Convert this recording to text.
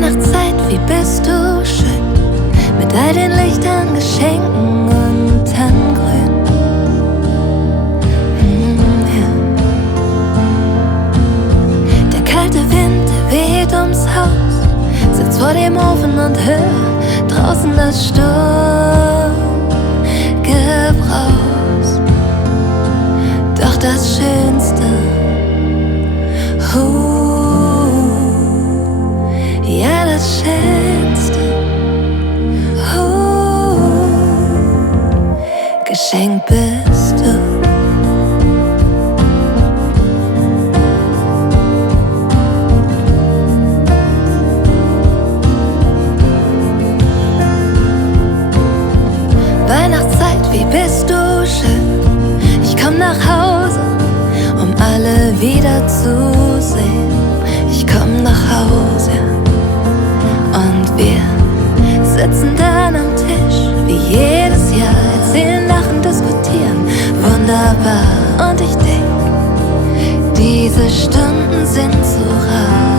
Weihnachtszeit, wie bist du schön, mit all den Lichtern, Geschenken und Tannengrün. Ja. Der kalte Wind, der weht ums Haus, sitz vor dem Ofen und hör draußen das Sturmgebraus. Doch das Schönste, ja, das Schönste Geschenk bist du. Weihnachtszeit, wie bist du schön. Ich komm nach Hause, um alle wiederzusehen. Ich komm nach Hause und wir sitzen dann am Tisch, wie jedes Jahr, erzählen, lachen, diskutieren, wunderbar. Und ich denk, diese Stunden sind so rar.